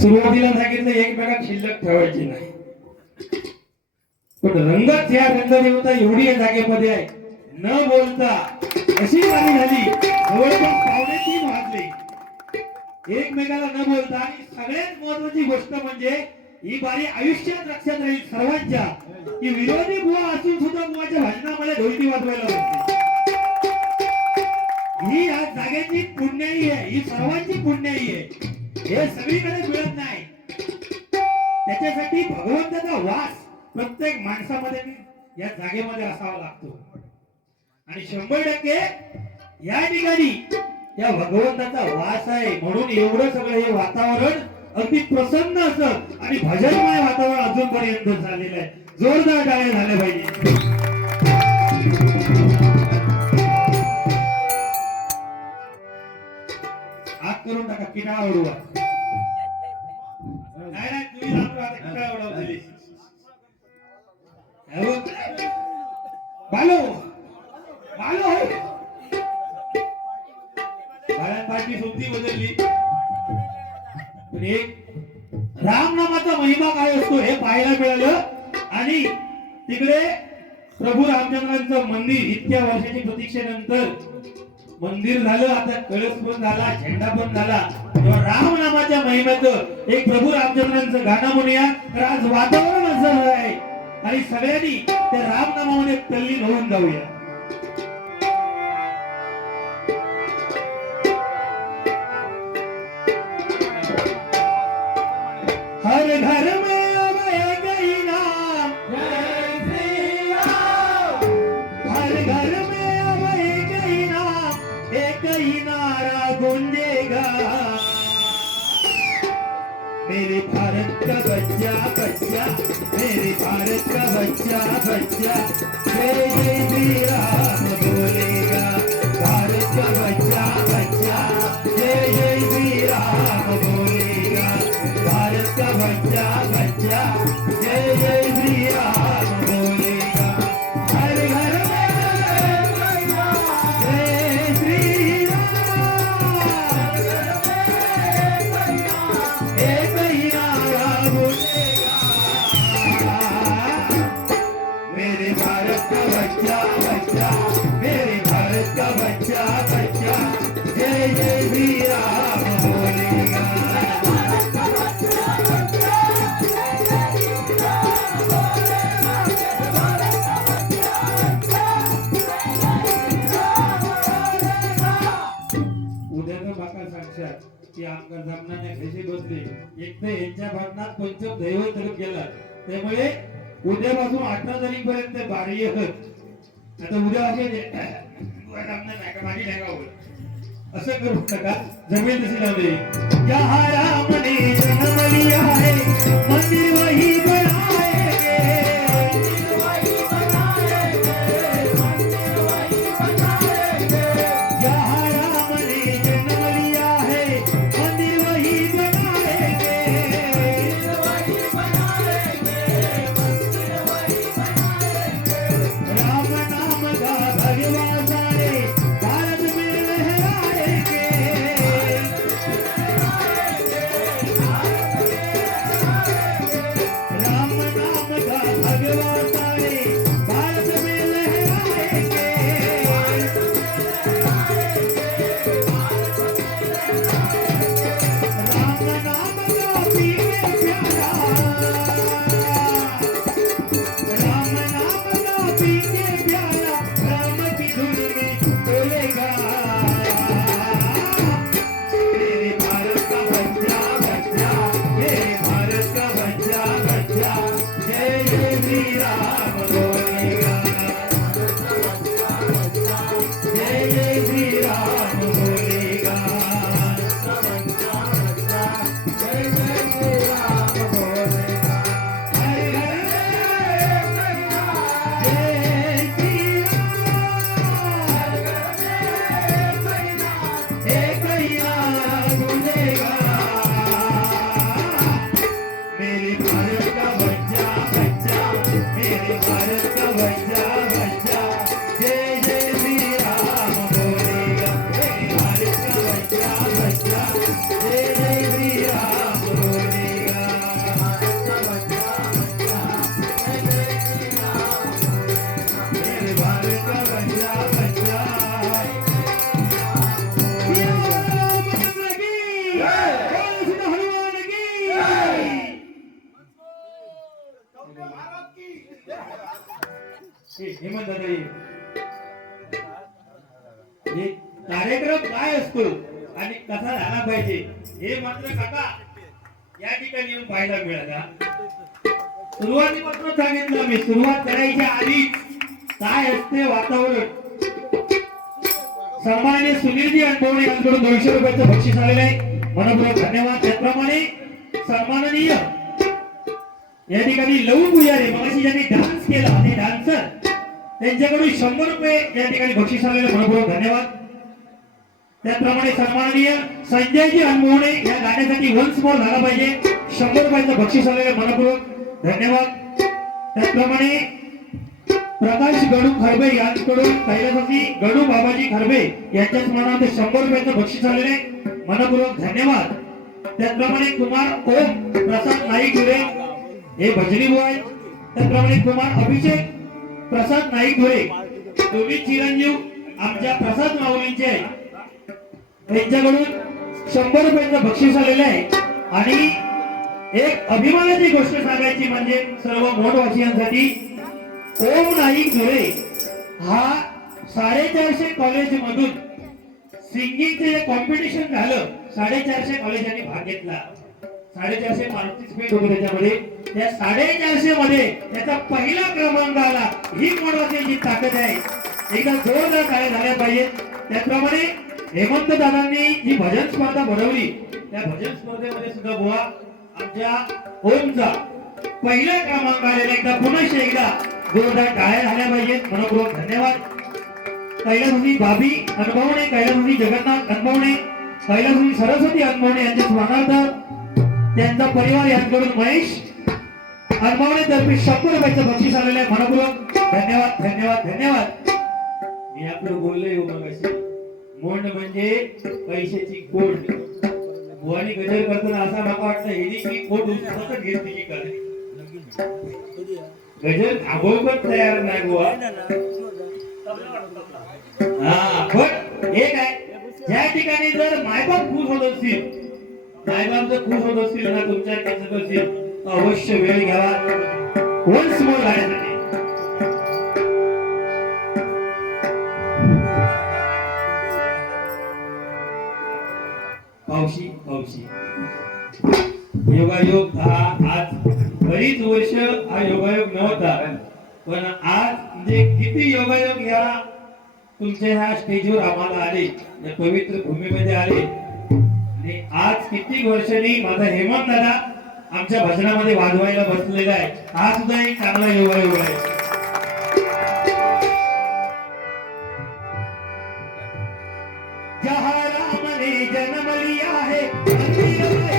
सुरुवातीला सांगितलं एकमेकात शिल्लक ठेवायची नाही, पण रंगत या रंगदेवता एवढी या जागेमध्ये आहे, न बोलता अशी गाणी झाली जवळपास 2:30 वाजले एकमेकाला न बोलता. आणि सगळ्यात महत्वाची गोष्ट म्हणजे ही बारी आयुष्यात लक्षात राहील सर्वांच्या, की विरोधी बुवा असून सुद्धा बुवाच्या भाषणामध्ये ढोलकी वाजवायला लागते. ही या जागेची पुण्याई आहे, ही सर्वांची पुण्याई आहे, हे सगळीकडे मिळत नाही. त्याच्यासाठी भगवंताचा वास प्रत्येक माणसामध्ये या जागेमध्ये असावा लागतो. आणि 100% या ठिकाणी या भगवंताचा वास आहे, म्हणून एवढं सगळं हे वातावरण अगदी प्रसन्न असत आणि भजनमय वातावरण अजूनपर्यंत झालेलं आहे. जोरदार टाळ्या झाल्या पाहिजे. आग करून टाका, किनाळा उडवा. नाही तुम्ही लांब राहता, किनाळा उडवा दिली. बालो बालो बाळांपाठी सुद्धी बदलली, पण एक रामनामाचा महिमा काय असतो हे पाहायला मिळालं. आणि तिकडे प्रभू रामचंद्रांचं मंदिर इतक्या वर्षाची प्रतीक्षेनंतर मंदिर झालं, आता कळस पण झाला, झेंडा पण झाला. तेव्हा रामनामाच्या महिम्याचं एक प्रभू रामचंद्रांचं गाणं म्हणूया, तर आज वातावरण असं आहे आणि सगळ्यांनी त्या रामनामामध्ये तल्लीन होऊन जाऊया. हर घर में अब एक ही नाम, हर घर में अब एक ही नाम, एक ही नारा गूंजेगा, मेरे भारत का बच्चा बच्चा, मेरे भारत का बच्चा बच्चा, जय जय श्री राम बोलेगा, भारत का बच्चा बच्चा, जय जय श्री राम बोलेगा, भारत का बच्चा बच्चा, जय जय श्री राम बोलेगा. हर घर में जय श्री राम, एक ही नारा बोलेगा, मेरे भारत का बच्चा बच्चा, मेरे भारत का बच्चा बच्चा, जय जय श्री राम बोलेगा. की आमच्या जमनाने कशी बसले, एक तर यांच्या भाषणात पंचम दैव तरफ गेला, त्यामुळे उद्यापासून 18 तारीखपर्यंत बारी येत. आता उद्या असे माझी नाही असं करू नका, जमेल तशी लावले. जहाँ राम ने जन्म लिया है मंदिर वही बनाएंगे, जहाँ राम ने जन्म लिया है मंदिर वही बनाएंगे, राम नाम का भगवान सारे भारत में लहराएंगे, हेमंत दादा हे कार्यक्रम काय असतो आणि कसा झाला पाहिजे हे मात्र काका या ठिकाणी येऊन पाहायला मिळाला. सुरुवातीपासून सांगितलं मी, सुरुवात करायच्या आधी काय असते वातावरण. सन्माननीय सुनीलजी अनुभवणे यांच्याकडून 200 रुपयाचं बक्षीस आलेलं आहे, मनपूर्वक धन्यवाद. त्याचप्रमाणे सन्माननीय या ठिकाणी लवू पुजारी मगाशी ज्यांनी डान्स केला आणि डान्सर त्यांच्याकडून 100 रुपये या ठिकाणी बक्षीस आलेलं, मनपूर्वक धन्यवाद. त्याचप्रमाणे सन्माननीय संजयजी अनुभवणे या गाण्यासाठी वन्स मोर झाला पाहिजे, 100 रुपयाचं बक्षीस आलेलं, मनपूर्वक धन्यवाद. त्याचप्रमाणे प्रकाश गडू खरबे यांच्याकडून कैलासवासी गडू बाबाजी खरबे यांच्या स्मरणार्थ 100 रुपयाचं बक्षीस आलेले, मनपूर्वक धन्यवाद. त्याचप्रमाणे कुमार ओम प्रसाद नाईक धुरे हे भजनी बुवा आहेत. त्याचप्रमाणे कुमार अभिषेक प्रसाद नाईक धुरे दोन्ही चिरंजीव आमच्या प्रसाद माऊलींचे आहे, त्यांच्याकडून 100 रुपयाचं बक्षीस आलेलं आहे. आणि एक अभिमानाची गोष्ट सांगायची म्हणजे सर्व मोठवासियांसाठी ओम नाईक धुळे हा 450 कॉलेज मधून सिंगिंगचे जे कॉम्पिटिशन झालं 450 कॉलेजांनी भाग घेतला. 450 पार्टिसिपेट होते त्याच्यामध्ये. त्या 450 मध्ये त्याचा पहिला क्रमांक आला. ही मोठवासियांची ताकद आहे. एकदा जोरदार टाळ्या झाल्या पाहिजेत. त्याचप्रमाणे हेमंत दादांनी जी भजन स्पर्धा भरवली त्या भजन स्पर्धेमध्ये सुद्धा बुवा आमच्या ओमचा पहिला क्रमांक आलेला. एकदा पुन्हा एकदा जोरदार टाळ्या झाल्या पाहिजेत, मनपूर्वक धन्यवाद. कैलासवासी भाभी अनुभवणे, कैलासवासी जगन्नाथ अनुभवणे, कैलासवासी सरस्वती अनुभवणे यांच्या स्मरणार्थ त्यांचा परिवार यांच्याकडून महेश अनुभवणे तर्फे 100 रुपयाचं बक्षीस आलेलं आहे, मनपूर्वक धन्यवाद धन्यवाद धन्यवाद. मी आपलं बोललोय मगाशी, मोंड म्हणजे पैशाची कोंड. बुवानी गजर करताना असा मला वाटतं हेनी की कोट उचलतच घेतली की काय गजर थांबवू पण तयार नाही बुवा. हा पण एक आहे, ज्या ठिकाणी जर मायबाप खुश होत असतील, मायबाप जर खुश होत असतील ना तुमच्या कसं असतील अवश्य वेळ घ्यावा वन्स मोर गाण्यासाठी. पावशी पावशी योगायोग हा आज बरीच वर्ष हा योगायोग नव्हता, पण आज म्हणजे किती योगायोग या तुमच्या ह्या स्टेजवर आम्हाला आले, या पवित्र भूमीमध्ये आले. आणि आज किती वर्षांनी माझा हेमंत दादा आमच्या भजनामध्ये वाजवायला बसलेला आहे. हा सुद्धा एक चांगला योगायोग आहे. जहाँ राम ने जन्म लिया है मंदिर वही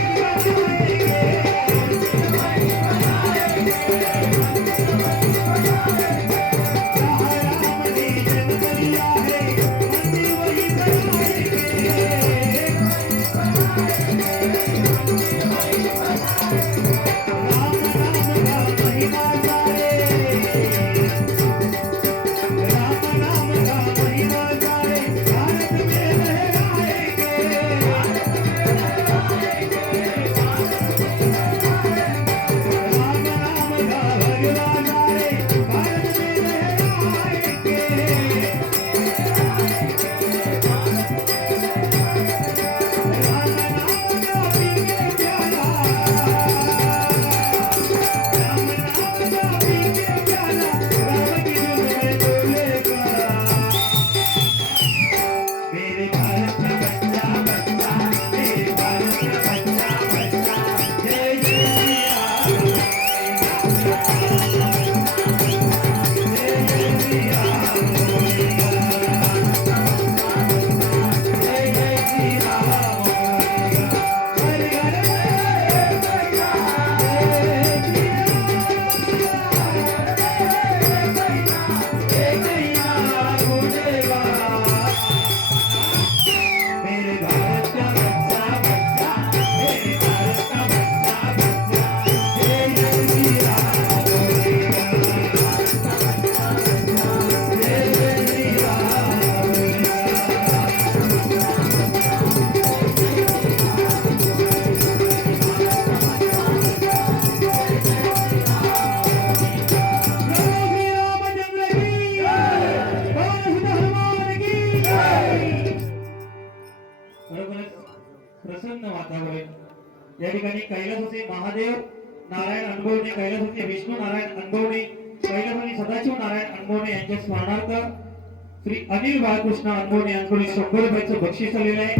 या ठिकाणी कैलासवासी महादेव नारायण अनुभवणे, कैलासवासी विष्णू नारायण अनुभवणे, कैलासवासी सदाशिव नारायण अनुभवणे यांच्या स्मरणार्थ श्री अनिल बाळकृष्ण अनुभवणे यांकडून 100 रुपयाचं बक्षीस आलेलं आहे.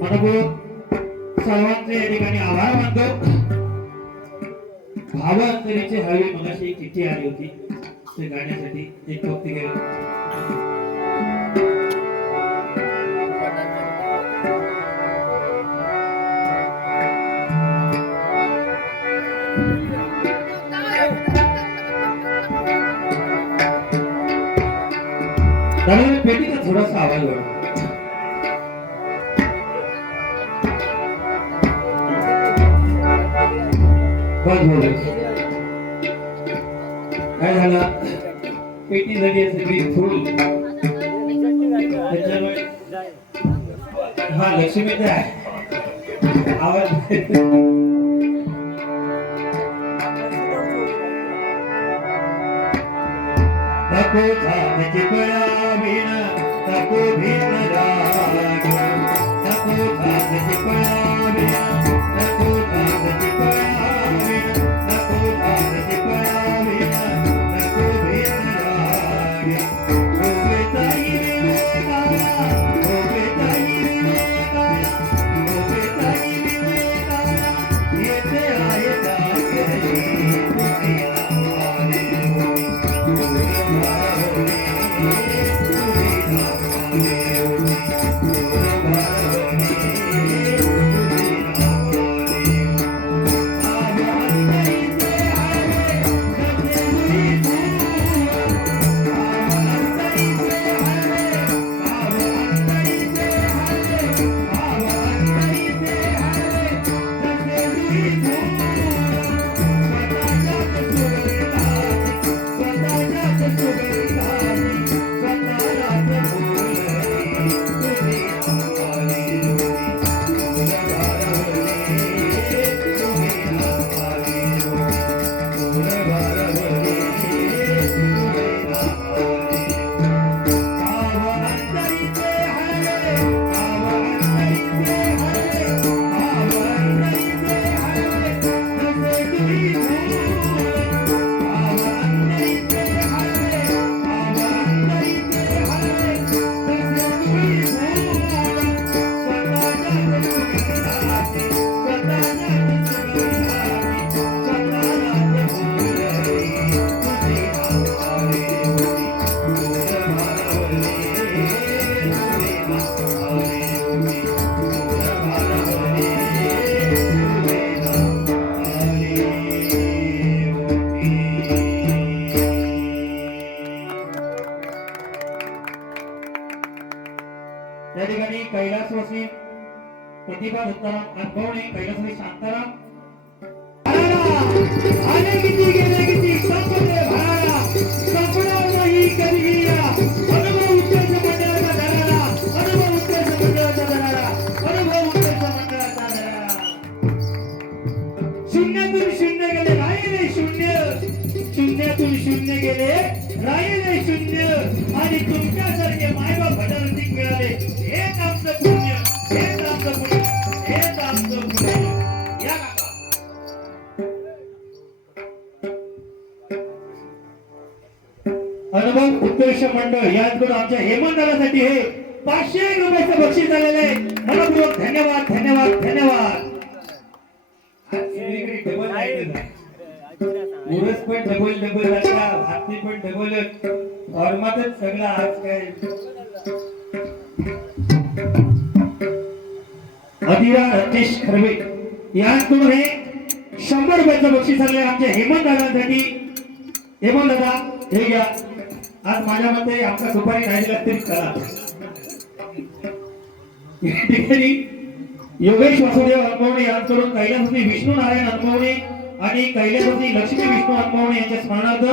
मनपूर्वक सर्वांचे या ठिकाणी आभार मानतो. भावांतरीचे हवे मगाशी एक चिठ्ठी आली होती ते गाण्यासाठी एक भक्ती केलं. दादा पेटीचा थोडासा आवाज वाढव. काय झालं पेटी झाली सगळी फुल त्याच्यामुळे हा लक्ष्मीचा आवाज नको झाल्याची पळावीण नको भिन्न राग नको झाल्याची पळावीण नको झाल्याची पळावीण नको झाल्याची पळावीण नको भिन्न राग ओबे ताई रे काळा ओबे ताई रे काळा ओबे ताई रे काळा येते आहे जागे तुझी नावाने त्या ठिकाणी कैलासवासी प्रतिभा दत्ताराम अनुभवणे, कैलासवासी शांताराम आले किती गेले किती संपले भरारा संपणार नाही कधीही या अनुभव उत्कर्ष मंडळाचा धरारा अनुभव उत्कर्ष मंडळाचा धरारा अनुभव उत्कर्ष मंडळाचा धरारा. शून्यातून शून्य गेले राहिले शून्य शून्यातून शून्य गेले राहिले शून्य आणि तुमच्यासारखे मायबाप भटरसिंग मिळाले. हेच आमचं पुण्य हेच आमचं पुण्य हेच आमचं पुण्य. या काका अनुभव उत्कर्ष मंडळ यांकडून आमच्या हेमंतरासाठी हे 500 रुपयाचं बक्षीस आलेलं आहे. मनपूर्वक धन्यवाद धन्यवाद धन्यवाद. उरस पण डबल डबल हाती पण डबलच फॉर्मातच सगळा आज काय अधिरा रतेश खरवे यांकडून हे 100 रुपयाचं बक्षीस आले आमच्या हेमंत दादांसाठी. हेमंत दादा हे घ्या. आज माझ्या मते आमचा सुपारी नाही दिला तरी करा. या ठिकाणी योगेश वासुदेव अनुभवणे यांकडून कैलासवासी विष्णू नारायण अनुभवणे आणि कैलासवासी लक्ष्मी विष्णू अनुभवणे यांच्या स्मरणार्थ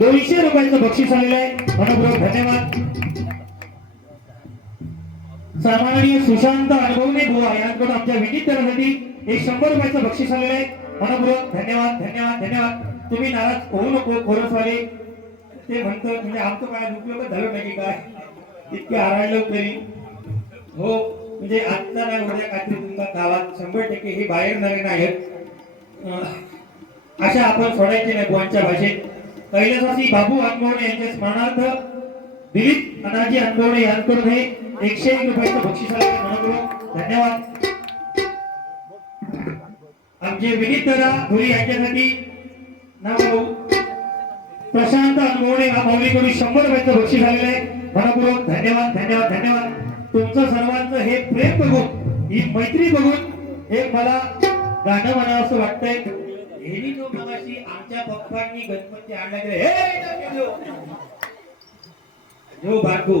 200 रुपयाचं बक्षीस आलेलं आहे. मनपूर्वक धन्यवाद. सन्माननीय सुशांत अनुभवणे बुवा यांकडून आमच्या विनितरासाठी एक 100 रुपयाचं बक्षीस आलेलं आहे. मनपूर्वक धन्यवाद धन्यवाद धन्यवाद. तुम्ही नाराज होऊ नको. कोरसवाले ते म्हणतो म्हणजे आमचं काय उपयोग झालं नाही काय इतके आराडलो तरी हो म्हणजे आत्ता नाही उद्या काहीतरी तुमच्या गावात 100% हे बाहेर नवीन आहेत. अशा आपण सोडायचे नाही बुवांच्या भाषेत. कैलासवासी बाबू अनगवणे यांच्या स्मरणार्थ दिलीप अनाजी अनगवणे यांकडून हे 101 रुपयाचं बक्षीस आले. मनपूर्वक धन्यवाद. आमचे विनीत दादा भुरी यांच्यासाठी नाव प्रशांत अनगवणे या माऊलीकडून 100 रुपयाचं बक्षीस आलेलं आहे. मनपूर्वक धन्यवाद धन्यवाद धन्यवाद. तुमचं सर्वांचं हे प्रेम बघून, ही मैत्री बघून एक मला गाणं म्हणावं असं वाटतंय. हेनी जो मगाशी आमच्या पप्पांनी गणपती आणला गेले जो बारकू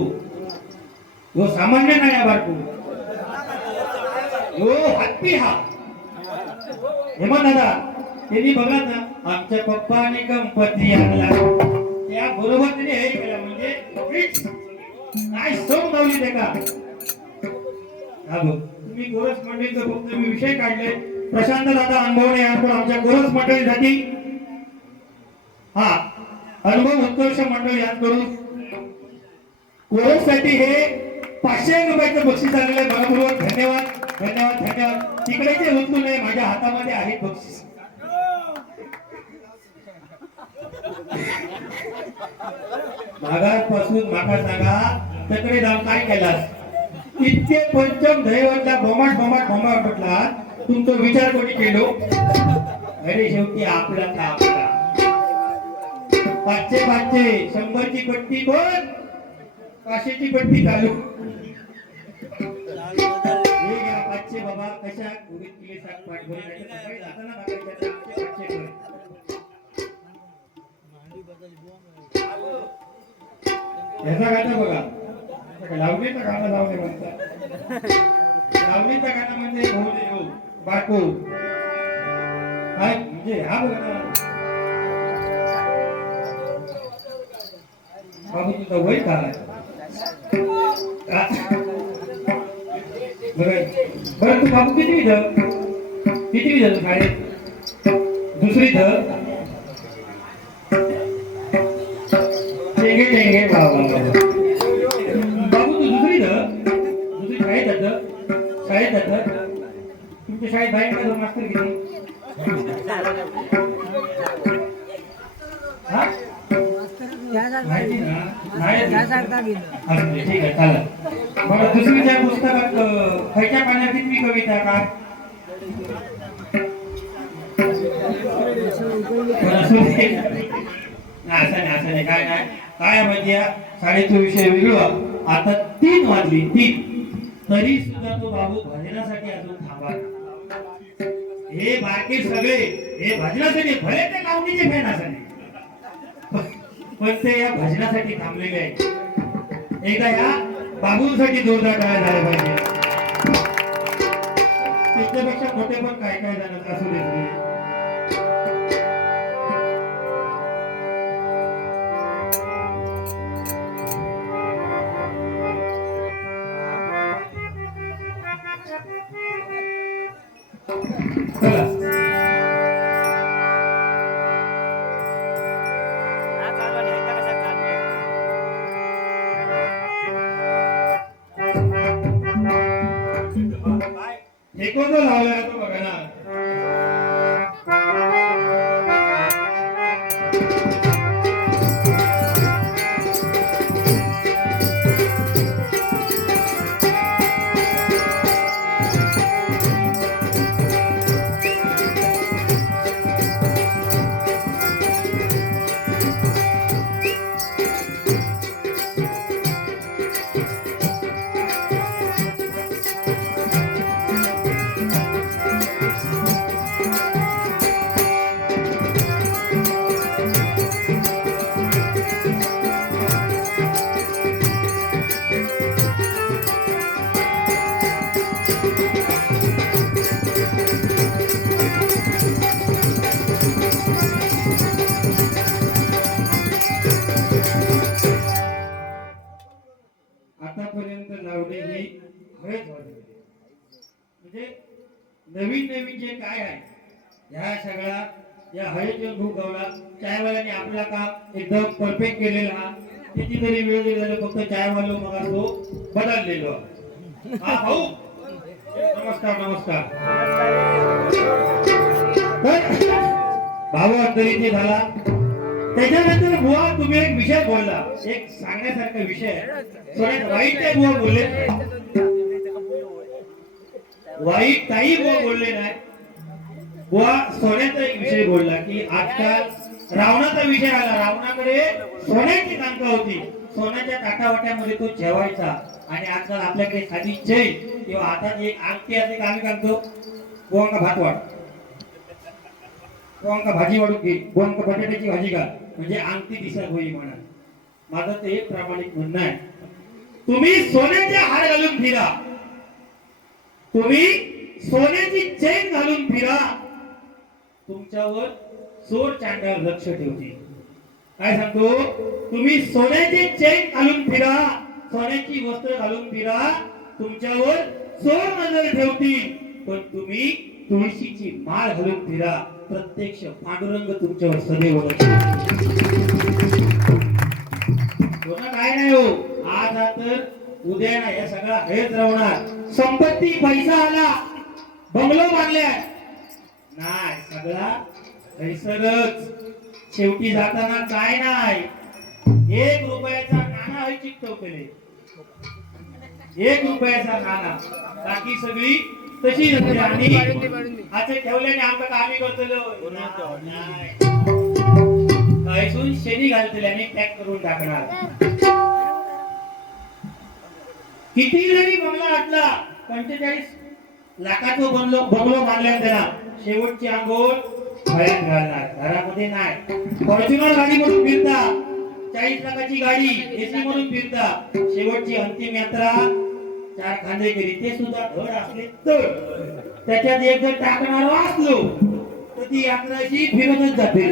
जो सामान्य नाही हा बारकू, जो हत्ती हा हेमंत दादा त्यांनी बघा ना आमच्या पप्पाने गणपती आणला त्या बरोबर त्याने हे केलं म्हणजे काय सम लावली ते का. तुम्ही गोरस मंडळीचा फक्त मी विषय काढले. प्रशांत दादा अनुभवणे यांकडून आमच्या गोरस मंडळीसाठी हा अनुभव उत्कर्ष मंडळ यांकडून गोरस साठी हे 500 रुपयाचं बक्षीस आलेलं आहे. मनपूर्वक धन्यवाद धन्यवाद धन्यवाद. तिकडे ते उचलू नये, माझ्या हातामध्ये आहे बक्षीस. मागापासून माका सांगा तकडे जाऊन काय केलास. इतके पंचम दैवतला बोमाट बोमाट बोमाट म्हटला तुमचा विचार कोणी केलो. अरे शेवटी आपला का आपला 500 100ची पट्टी कोण 500ची पट्टी चालू. हे घ्या 500 बाबा कशा उडीत किले सात पाठ भरून सकाळी जाताना मागायच्या 500 कर. याचा गाणं बघा लावणीचं गाणं लावणे म्हणतात. लावणीचं गाणं म्हणजे हो दे हो बायको काय म्हणजे हा बघा ना बाबू तुझं वय काय बरं तू बाबू किती विध शाळेत 2री टेंगे टेंगे बाबा बाबू तू 2री शाळेत जात तुमच्या शाळेत बाहेर का 2 मास्तर किती माहिती ना ठीक आहे चालेल. बरं 2रीच्या पुस्तकात खयच्या पाण्याची मी कविता का असं नाही काय नाही काय म्हणजे शाळेचा विषय वेगळा. आता 3 वाजली 3 तरी सुद्धा तो बाबू भजनासाठी अजून थांबा. हे बाकी सगळे हे भजनासाठी भले ते लावणीचे फॅन असणे पण ते या भजनासाठी थांबलेले आहेत. एकदा या बाबूंसाठी जोरदार टाळ्या झाल्या पाहिजे. त्याच्यापेक्षा मोठे पण काय काय जण असू देत. कोण लावला तो बघा ना. आतापर्यंत लावणे ही खरंच म्हणजे नवीन नवीन जे काय आहे ह्या सगळ्या या हळद भूक गावला चायवाल्याने आपला काम एकदम परफेक्ट केलेला. कितीतरी वेळ झालं फक्त चायवालो मग तो बदललेलो. हा भाऊ नमस्कार नमस्कार. तर भाऊ अंतरीचे झाला. त्याच्यानंतर बुवा तुम्ही एक विषय बोलला, एक सांगण्यासारखा विषय. थोड्यात वाईट काही बुवा बोलले, वाईट काही बुवा बोलले नाही. बुवा सोन्याचा एक विषय बोलला की आजकाल रावणाचा विषय आला. रावणाकडे सोन्याची तांका होती, सोन्याच्या ताटावाट्यामध्ये तो जेवायचा. आणि आजकाल आपल्याकडे साधी चैन किंवा हातात एक अंगठी असते का, आम्ही सांगतो बोंका भात वाढ, बोंका भाजी वाढून घे, बोंका बटाट्याची भाजी घाल, म्हणजे अंगठी दिसत होईल म्हणा. माझं ते एक प्रामाणिक म्हणणं आहे. तुम्ही सोन्याचे हार घालून फिरा, तुम्ही सोन्याची चैन घालून फिरा, तुमच्यावर चोर चांडाळ लक्ष ठेवतील. काय सांगतो, तुम्ही सोन्याची चैन घालून फिरा, सोन्याची वस्त्र घालून फिरा, तुमच्यावर चोर नजर ठेवतील. पण तुम्ही तुळशीची माळ घालून फिरा, प्रत्यक्ष पांडुरंग तुमच्यावर सदैव लक्ष काय नाही हो. आज तर उद्या ना या सगळा हेच राहणार. संपत्ती पैसा आला, बंगलो बांधल्या, नाही सगळा हैसरच. शेवटी जाताना काय नाही, 1 रुपयाचा नाणा आहे चिकटवलेले, 1 रुपयाचा नाणा. बाकी सगळी तशी असते. आणि आता ठेवल्याने आमचं आम्ही करतो काहीसून शेणी घालतले आणि पॅक करून टाकणार. किती जरी बंगला घातला, 45 लाखाचा बंगलो बांधला त्याला, शेवटची आंघोळ फळ्यात घालणार, घरामध्ये नाही. फॉर्च्युनर गाडी म्हणून फिरता, 40 लाखाची गाडी एसी म्हणून फिरता, शेवटची अंतिम यात्रा 4 खांदेकरी, ते सुद्धा धड असले तर त्याच्यात एक जर टाकणार वाचलो तर ती यात्राची फिरतच जाते.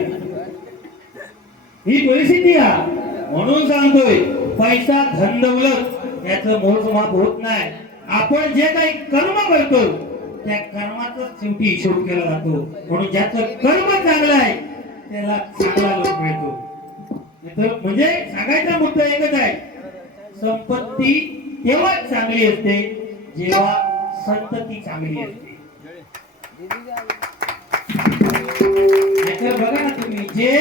ही परिस्थिती आहे. म्हणून सांगतोय, पैसा धन दौलत याचं मोजमाप होत नाही. आपण जे काही कर्म करतो त्या कर्माचा शेवटी हिशोब केला जातो. म्हणून ज्याचं कर्म चांगलं आहे त्याला चांगला लोक मिळतो. म्हणजे सांगायचा मुद्दा एकच आहे, संपत्ती तेव्हाच चांगली असते जेव्हा संतती चांगली असते. बघा ना तुम्ही, जे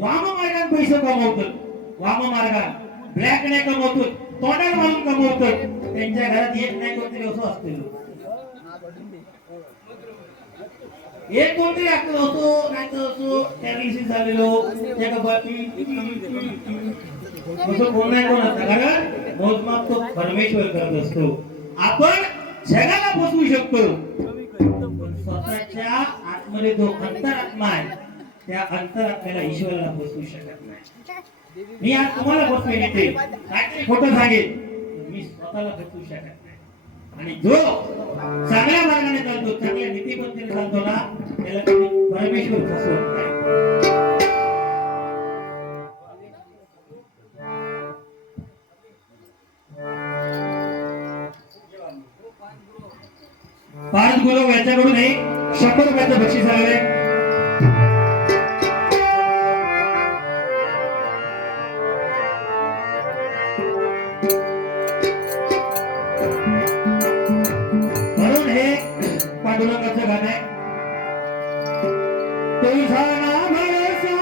वाम मार्गाने पैसे कमवतात, वाम मार्गाने ब्लॅक नाही कमवतात, तोंडात मारून कमवतात, त्यांच्या घरात एक नाही कोणतरी असं असते. एक कोणतरी असतो असो नाही तर असो पॅरालिसिस झालेलो कोण नाही कोण असतं. कारण मोजमाप तो परमेश्वर करत असतो. आपण जगाला फसवू शकतो, पण स्वतःच्या आतमध्ये जो अंतरात्मा आहे त्या अंतरात्म्याला ईश्वराला फसवू शकत नाही. मी आज तुम्हाला फसवेन, येते काहीतरी खोटं सांगेल, मी स्वतःला फसवू शकत नाही. आणि जो चांगल्या मार्गाने चालतो, चांगल्या नीतिपद्धतीने चालतो ना, त्याला परमेश्वर फसवत नाही. पाच गुरु यांच्याकडून 100 रुपयाचं बक्षीस आले. म्हणून हे पांडुरंगाचं गाणं आहे. तुझा ना भरोसा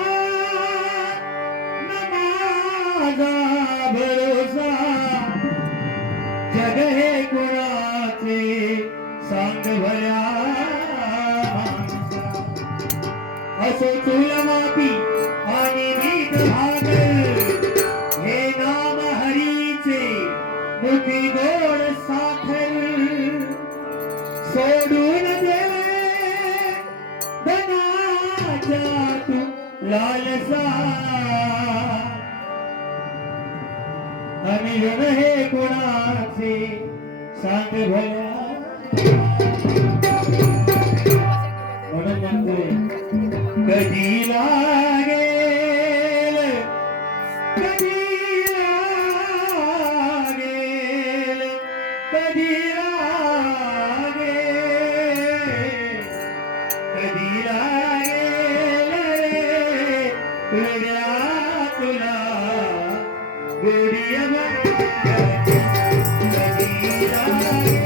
न माझा भरोसा, जग हे कुणाचे सांग भल्या माणसा. असो तुला माती आणि मीठ भाग, हे नाम हरीचे मुठी गोड साखर. सोडून दे धनाच्या तू लालसा, आणि जन हे कोणाचे सांग भल्या. म्हणून म्हणतोय, कधी लागेल कधी लागेल कधी लागेल कधी लागेल वेड्या तुला गोडी. कधी लागेल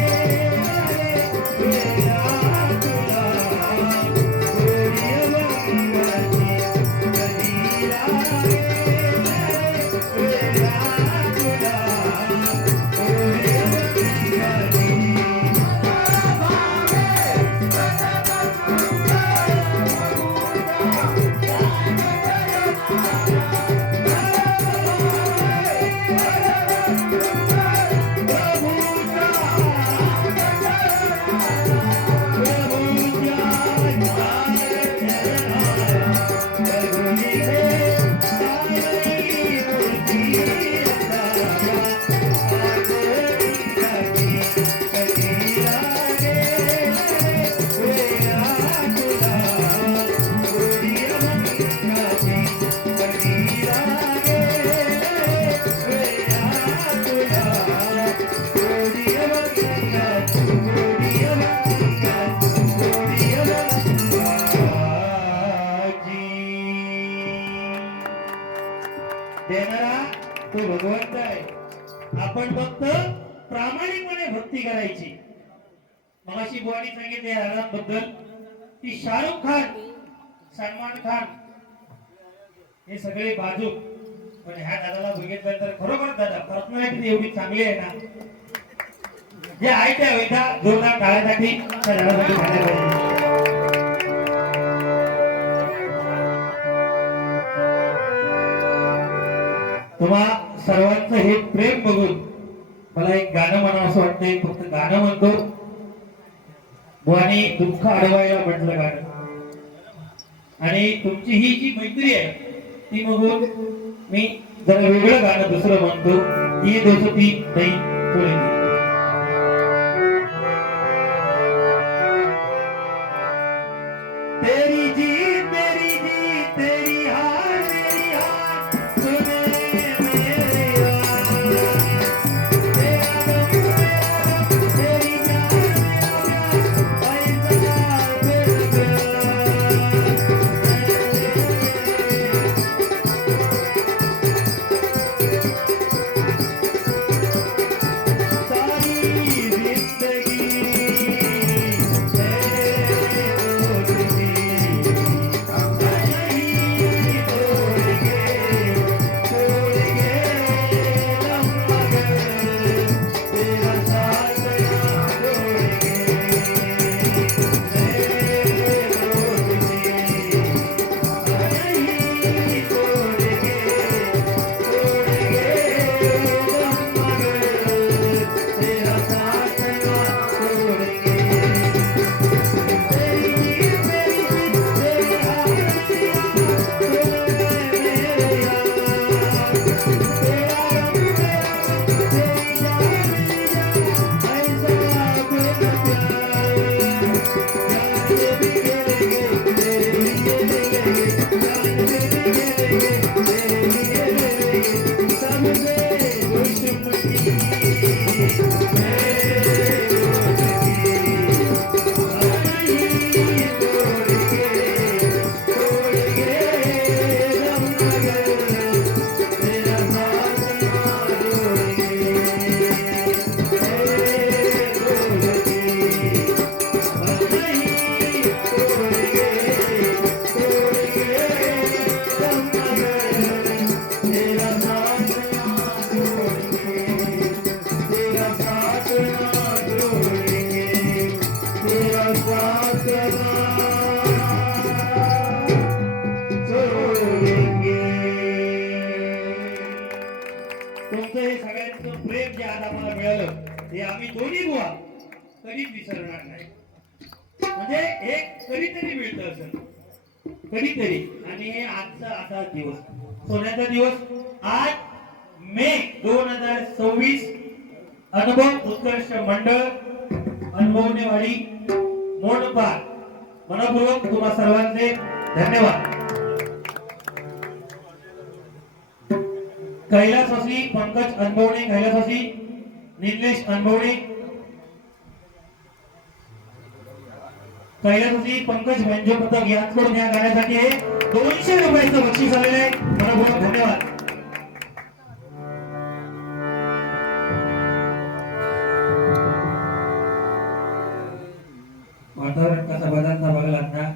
देणारा तो भगवंत आहे. आपण फक्त प्रामाणिकपणे भक्ती करायची. मगाशी बुवानी सांगितले राजांबद्दल की शाहरुख खान, सलमान खान हे सगळे बाजू, पण ह्या दादाला बघितलं तर खरोखर दादा पर्सनॅलिटी एवढी चांगली आहे ना, जे आहे त्या वेळा जोरदार टाळ्यासाठी त्या दादासाठी झाल्या पाहिजे. तुम्हा सर्वांचं हे प्रेम बघून मला एक गाणं म्हणावं असं वाटतंय. फक्त गाणं म्हणतो बुवानी दुःख अडवायला म्हटलं गाणं. आणि तुमची ही जी मैत्री आहे ती बघून मी जरा वेगळं गाणं दुसरं म्हणतो. ये दोस्ती नहीं तोडेंगे. तेरी जीत मेरी जीत, तेरी हार मेरी हार, सुने मेरे यार. तेरा गम मेरा गम, तेरी प्यार मेरा प्यार, ऐसा तुमचं हे सगळ्यांचं प्रेम जे आज आम्हाला मिळालं हे आम्ही दोन्ही बुवा कधीच विसरणार नाही. म्हणजे हे कधीतरी मिळतं असं कधीतरी. आणि हे आजचा असा दिवस, सोन्याचा दिवस. आज मे 2026 अनुभव उत्कर्ष मंडळ अनुभवनेवाडी मोडपार मनपूर्वक तुम्हा सर्वांचे धन्यवाद. कैलासवासी पंकज अनबवणे, कैलासवासी निलेश अनबवणे, कैलासवासी पंकज व्यंजन पथक यांच्याकडून या गाण्यासाठी 200 रुपयाचं बक्षीस आलेलं आहे. मनपूर्वक धन्यवाद. वातावरण कसं बदलता बघला ना,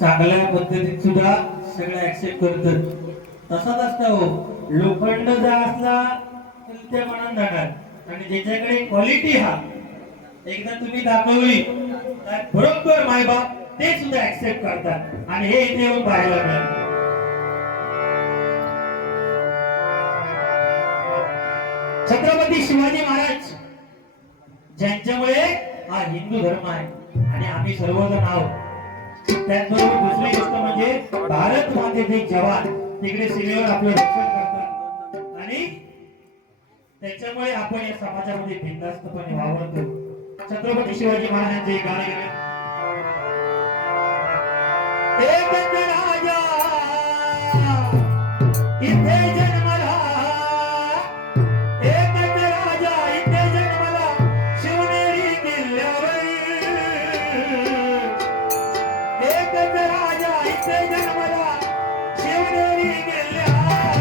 चांगल्या पद्धतीत सुद्धा सगळं ऍक्सेप्ट करतात. तसाच असता हो, लोखंड जर असला तर त्या मनात जाणार, आणि ज्याच्याकडे क्वालिटी हा एकदा तुम्ही दाखवली तर बरोबर मायबाप ते सुद्धा ऍक्सेप्ट करतात. आणि हे इथे येऊन पाहायला मिळालं. छत्रपती शिवाजी महाराज ज्यांच्यामुळे हा हिंदू धर्म आहे आणि आम्ही सर्वजण आहोत. त्याचबरोबर दुसरी गोष्ट म्हणजे भारत मातेचे जवान तिकडे सीमेवर आपलं रक्षण करतात आणि त्याच्यामुळे आपण या समाजामध्ये बिनधास्तपणे वावरतो. छत्रपती शिवाजी महाराजांचे गाणे गाणे. एक राजा इथे जन्मला, एक राजा इथे जन्मला शिवनेरी किल्ल्यावर. एक राजा इथे जन्मला शिवनेरी किल्ल्यावर.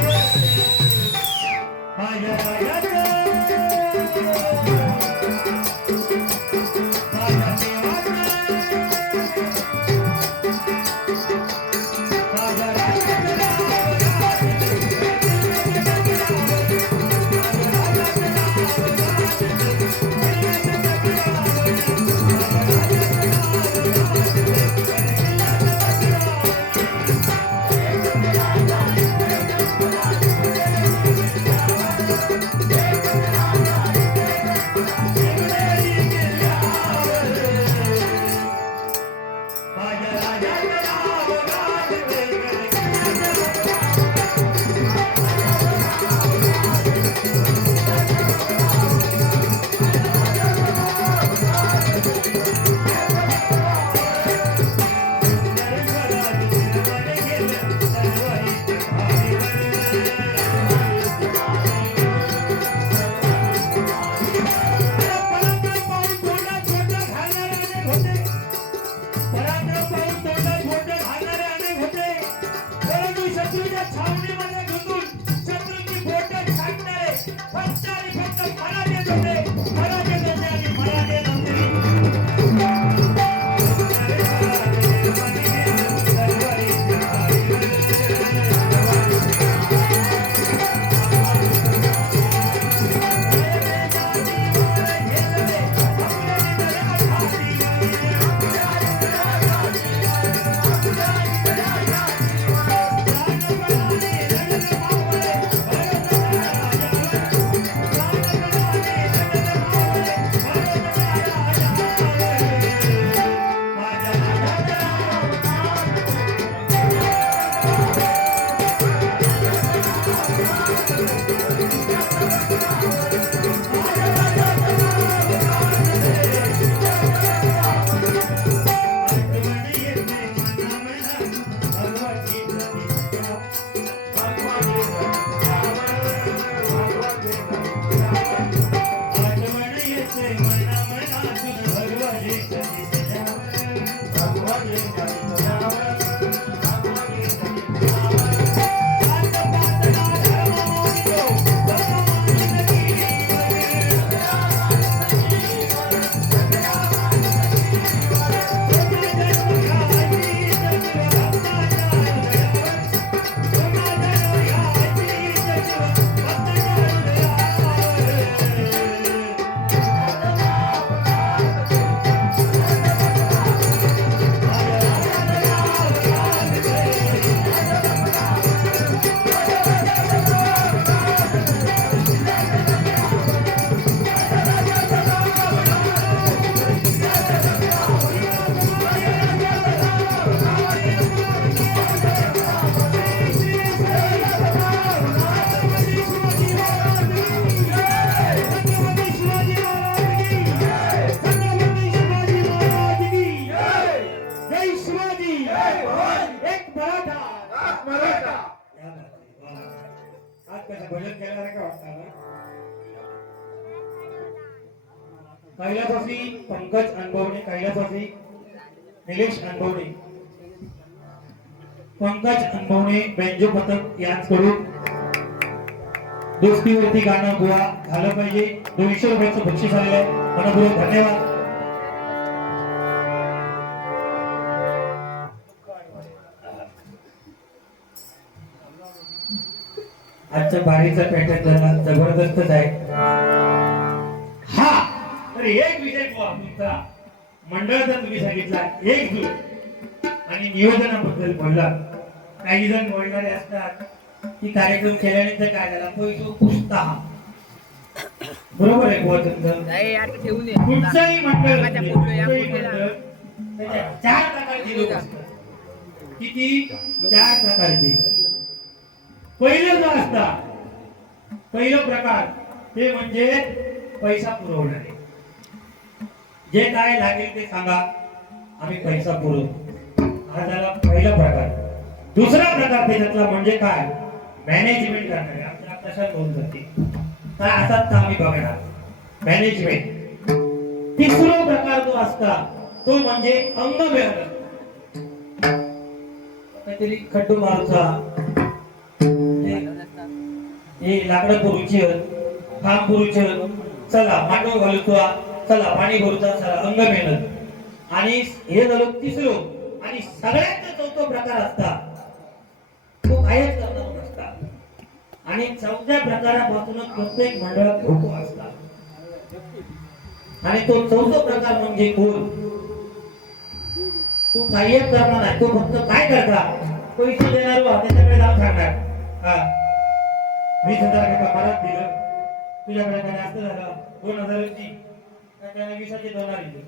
कैलासवासी पंकज अनभवणे, कैलासवासी निलेश अनभवणे, पंकज अनभवणे बेंजो पथक यांच्याकडून दोस्तीवरती गाणं गोवा झालं पाहिजे. 200 रुपयाचं बक्षीस आलेलं आहे. मनपूर्वक धन्यवाद. आजच्या बारीचा पॅटर्न जबरदस्तच आहे. हा तर एक विषय तुमचा मंडळाचा तुम्ही सांगितला एक दूर आणि नियोजनाबद्दल बोलला. काही जण बोलणारे असतात की कार्यक्रम केल्यानंतर काय झाला पैसो पुसता. बरोबर आहे कुठचंही मंडळ 4 प्रकारचे लोक असतात. किती 4 प्रकारचे. पहिलं जो असता पहिलं प्रकार ते म्हणजे पैसा पुरवणारे. जे काय लागेल ते सांगा आम्ही पैसा पुरवतो. हा झाला पहिला प्रकार. दुसरा प्रकार त्याच्यातला म्हणजे काय मॅनेजमेंट करणारे. आपल्याला कशा लोन जाते काय असतात आम्ही बघणार मॅनेजमेंट. तिसरा प्रकार जो असता तो म्हणजे अंग मिळवणं. काहीतरी खड्डू मारूचा हे लाकडं पुरुची काम पुरुच चला मांडव घालतो चला पाणी भरूचा चला अंग मेहनत आणि हे झालं तिसरं आणि सगळ्यात चौथा प्रकार असता तो कायच करणार नसता आणि चौथ्या प्रकारापासून प्रत्येक मंडळात धोको असता आणि तो चौथा प्रकार म्हणजे कोण तू कायच करणार नाही तो फक्त काय करता पैसे देणार त्याच्याकडे जाऊन सांगणार हा 20,000 का परत दिलं तुझ्याकडे काय जास्त झालं 2,000 ची त्याने 20चे दोनार दिले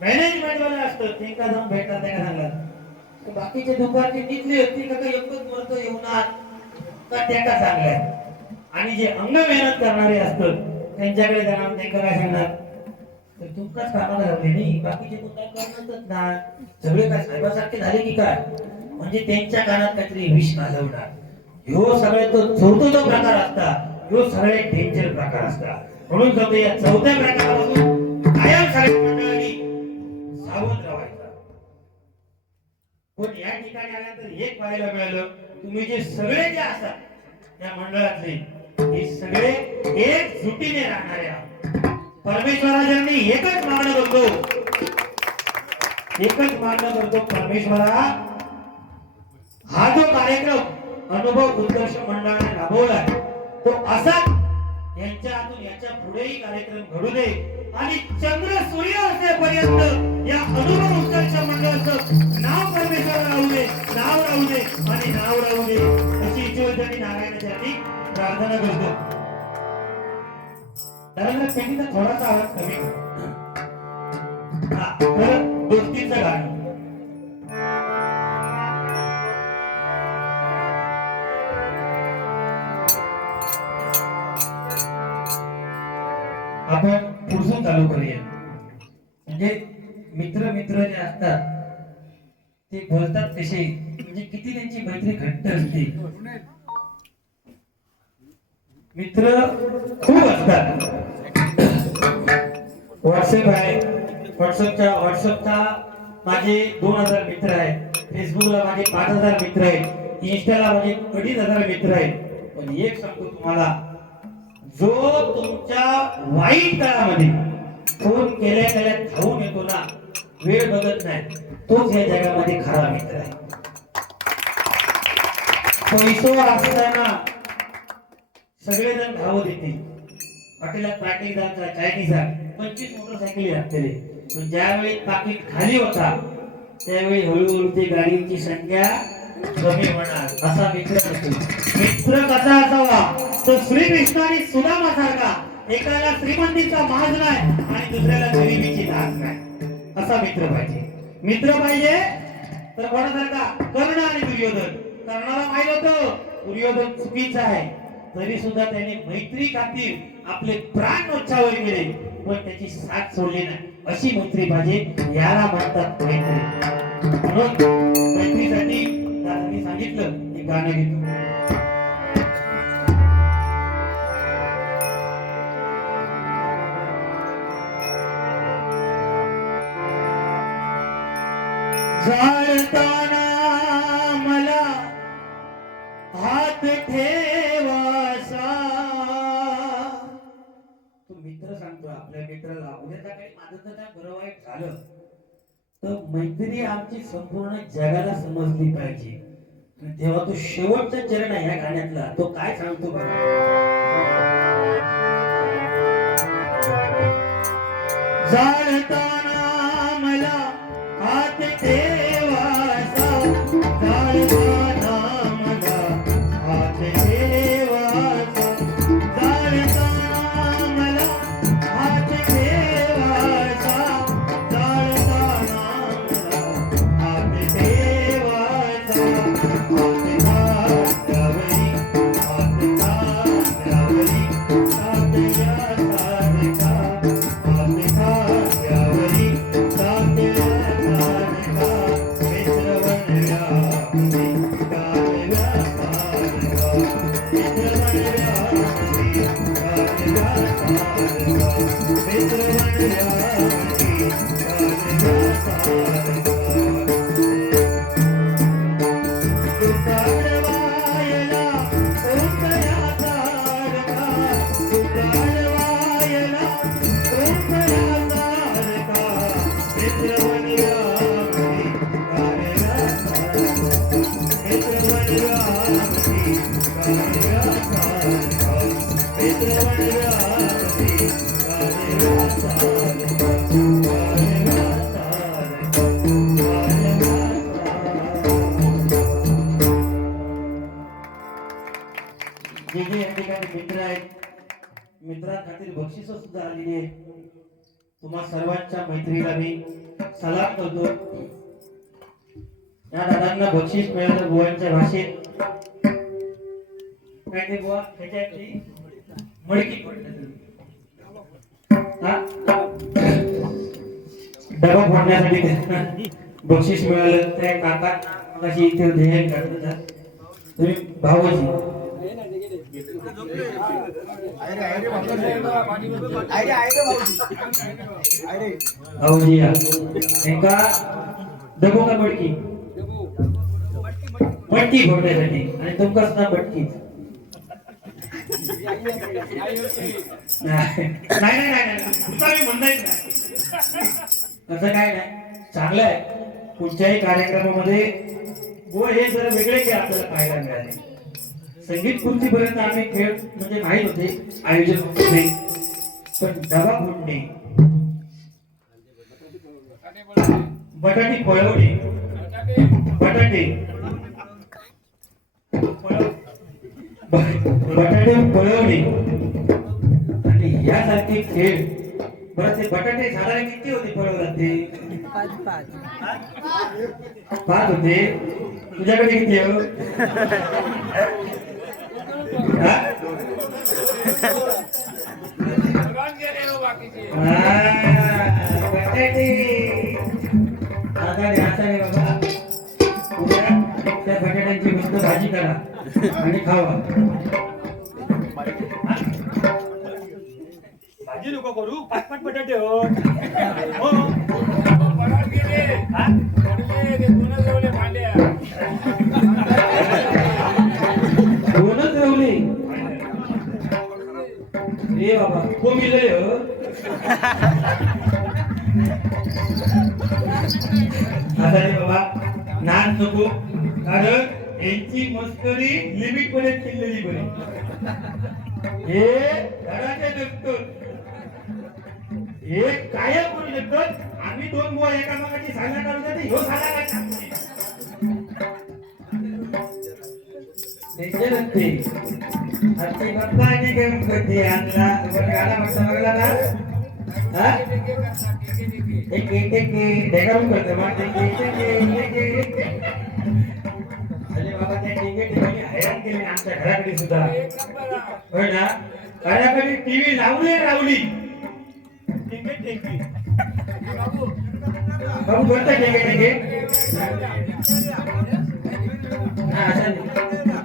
मॅनेजमेंट वाले असतं त्यांना जाऊन भेटतात त्यांना सांगतात बाकीचे दुपारची निघली होती का एकच वर्ष येऊनार का त्याका सांगलाय आणि जे अंग मेहनत करणारे असतात त्यांच्याकडे जाणार त्यांना काय सांगणार तर तुमकाच कामाला लावले नाही बाकीचे कोण काय करणारच नाही सगळे काय साहेबासारखे झाले की काय म्हणजे त्यांच्या कानात काहीतरी विष घालवणार ह्यो सगळे तो चौथा प्रकार असता ह्यो सगळे डेंजर प्रकार असता म्हणून सांगतो या चौथ्या प्रकारापासून कायम सगळ्या मंडळांनी सावध राहायचं पण या ठिकाणी आल्यानंतर एक पाहायला मिळालं तुम्ही जे सगळे जे असतात त्या मंडळातले हे सगळे एकजुटीने राहणारे आहात परमेश्वराच्यांनी एकच मागणं करतो परमेश्वरा हा जो कार्यक्रम अनुभव उत्कर्ष मंडळाने राबवलाय तो असा यांच्या हातून याच्या पुढेही कार्यक्रम घडू दे आणि चंद्र सूर्य असेपर्यंत या अनुभव उत्कर्ष मंडळाचं नाव परमेश्वर राहू दे आणि नाव राहू दे अशी ईश्वराची नारायणाची प्रार्थना करतो त्याला पेटीचा थोडासा आवाज कमी कर दोस्तीचं गाणं आपण पुढसून चालू करूया म्हणजे मित्र जे असतात ते बोलतात कसे म्हणजे किती त्यांची मैत्री घट्ट असते मित्र खूप असतात व्हॉट्सअप आहे व्हॉट्सअपचा माझे 2,000 मित्र आहेत फेसबुकला माझे 5,000 मित्र आहेत इंस्टाला माझे 2,500 मित्र आहेत पण एक सांगतो तुम्हाला जो तुमच्या वाईट काळामध्ये फोन केल्या धावून येतो ना वेळ बघत नाही तोच या जगामध्ये खरा मित्र आहे पैसो असताना सगळेजण धावत येतील हॉटेलात पार्टी जायचा चायनीज 25 मोटरसायकली लागते पण ज्यावेळी पाकिट खाली होता त्यावेळी हळूहळू ती गाडीची संख्या कमी होणार असा मित्र असतो मित्र कसा असावा तो श्रीकृष्ण आणि सुदामासारखा एकाला श्रीमंतीचा माज नाही आणि दुसऱ्याला गरिबीची लाज नाही असा मित्र पाहिजे तर कोणासारखा कर्ण आणि दुर्योधन कर्णाला माहित होतं दुर्योधन चुकीचा आहे तरी सुद्धा त्याने मैत्री खातीर आपले प्राण मोक्षावर गेले पण त्याची साथ सोडली नाही अशी मैत्री पाहिजे याला म्हणतात मैत्री म्हणून मैत्रीसाठी दादांनी सांगितलं एक गाणं घेतो जाळताना मला हात ठेवासा तो मित्र सांगतो आपल्या मित्राला उद्याचा काही माझं तर काय बरं वाईट झालं तर मैत्री आमची संपूर्ण जगाला समजली पाहिजे तेव्हा तो शेवटचा चरण आहे या गाण्यातला तो काय सांगतो बघा जाळताना मला हात ठेवासा जाळताना मला हात ठेवासा जाळताना मला हात ठेवासा जाळताना मला हात ठेवासा हात खात्यावरी साथ या सारखा हात खात्यावरी ठिकाणी मित्र आहेत, मित्रांखातीर बक्षीस सुद्धा आलेली आहे. तुम्हा सर्वांच्या मैत्रीला मी सलाम करतो. या दादांना बक्षीस मिळालं बुवांच्या भाषेत. काय ते बुवा ह्याच्यातली मडकी डबा फोडण्यासाठी बक्षीस मिळालं. त्या काका कशी इथे ध्येय करतात. तुम्ही भाऊजी भाऊजी एका डबो का मडकी मटकी फोडण्यासाठी आणि तुमका सुद्धा मटकी. नाही नाही नाही असं काय नाही, चांगलं आहे. कुठच्याही कार्यक्रमामध्ये व हे जर वेगळे खेळ आपल्याला पाहायला मिळाले. संगीत खुर्चीपर्यंत आम्ही खेळ म्हणजे माहीत होते आयोजन होते, पण डबा फोडणे, बटाटी पळवणे, बटाटे पळवणे आणि यासारखे खेळ. बरं ते बटाटे साधारण किती होते पळवतात ते? 5 होते. तुझ्याकडे किती आहे? बाबा त्या बटाट्यांची मस्त भाजी करा आणि खावा. भाजी नको करू, 5 बटाटे हो. दोनच रवले रे बाबा, कोण मिळाले हो? आता रे बाबा नाच नको, कारण यांची मस्करी लिमिट पर्यंत केलेली बरी. हे धडाचे नसतं, हे कायम करू शकतात. आम्ही 2 बुवा एकामेकाची साला काढू जाते, ह्यो साला काढते. डेंजर असते. आजची बाप्पा आणि गेम करते. आणला वर गाला म्हणता बघला ना, हा एक डेगारून करते मग अरे बाबा त्या टिकेट हैराण केले आमच्या घराकडे सुद्धा. होय ना, घराकडे टीव्ही लावली बाबू बोलता टिकेट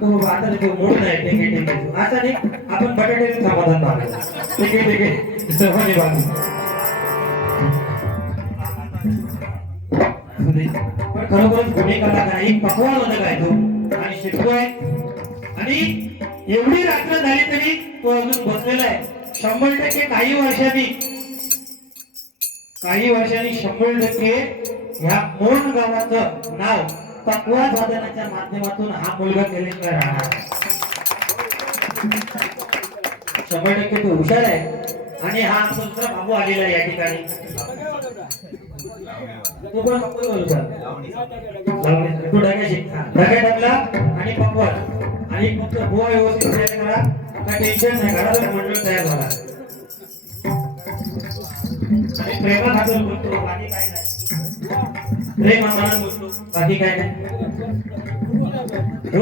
तू आता तू मोडून आहे टिकेट आता नाही. आपण बटाटे समाधान पाहतो. टिकेट सर्वांनी बाजू पण खरोखरच गुन्हे कलाकार एक पकवान होतं काय तो आणि शिकतोय. आणि एवढी रात्र झाली तरी तो अजून बसलेला आहे. 100% काही वर्षांनी 100% ह्या मोरण गावाचं नाव पकवान वादनाच्या माध्यमातून हा मुलगा केलेला राहणार. 100% तो हुशार आहे. आणि हा आमचा दुसरा बाबू आलेला या ठिकाणी. तो पण फक्त बोलतो तो ढगा टाकला आणि पकवान आणि फक्त बुवा व्यवस्थित तयार करा. काय टेन्शन नाही, घराला मंडळ तयार झाला. आणि प्रेमात हातून बोलतो, बाकी काय नाही. प्रेम आम्हाला बोलतो, बाकी काय नाही. हो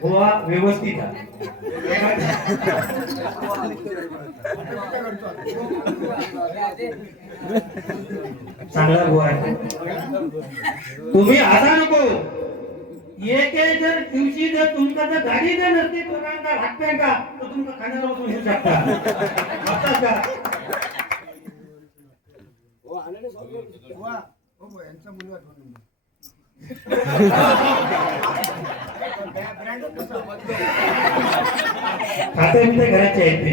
बुवा व्यवस्थित चांगला बुवा आहे. तुम्ही आता नको. एक जर दिवशी जर तुमका जर गाडी जर नसते तुमका हातपाय का तर तुमका खाण्याला बसून येऊ शकता का? खाते मी घराचे आहेत ते.